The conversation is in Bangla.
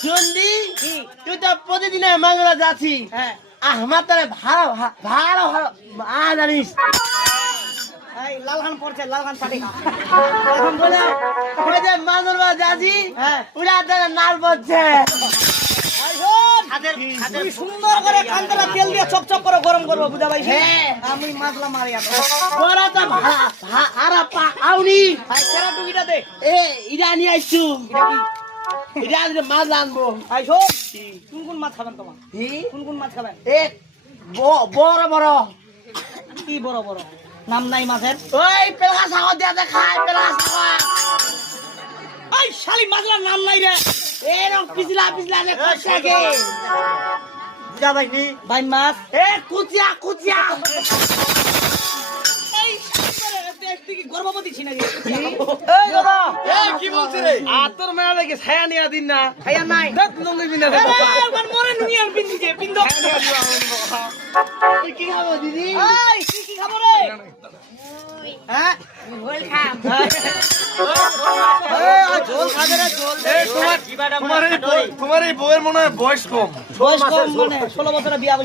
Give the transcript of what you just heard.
শুনদি তুই তো প্রতিদিন মাগুরা যাচ্ছি হ্যাঁ আমার তারে ভালো ভালো জানিস এই লালখান পড়ছে লালখান পাটি এখন বলে ওই যে মাগুরা যাচ্ছি হ্যাঁ ওরা তারা নাল পড়ছে তুই সুন্দর করে কান্তরা তেল দিয়ে চপচপ করে গরম করবো বুঝা ভাই হ্যাঁ। আমি মাছলা মারি ওরা তো আরা আউনি সেরা টুকিটা দে এ ইরা নিয়ে আইছু ইরা আজকে মাছ আনবো আই শোন কোন কোন মাছ খাবেন তোমার হি কোন কোন মাছ খাবেন এ বড় বড় কি বড় বড় নাম নাই মাছের ওই পেলা সাগর দিয়ে খায় পেলা সাগর এই শালি মাছলার নাম নাই রে এরকম পিছলা পিছলা রে কষাকে বুঝা ভাই নি ভাই মাছ এ কুচিয়া কুচিয়া এই তুই কি গর্ভবতী ছিনা রে এই দাদা এ কি বলছ রে? আর তোর মেয়ে লাগে ছায়া নিয়ে দিন না খাইয়া নাই দেখ লঙ্গি বিনা একবার মরে নুই আর বিন্দি যে বিন্দ তুই কি খাবো দিদি এই তুই কি খাবো রে হ্যাঁ বল খাম ঝোল খাবে রে ঝোল তোমার এই বউয়ের মনে হয় বয়স কম। বয়স কম মানে 16 বছরের বিয়া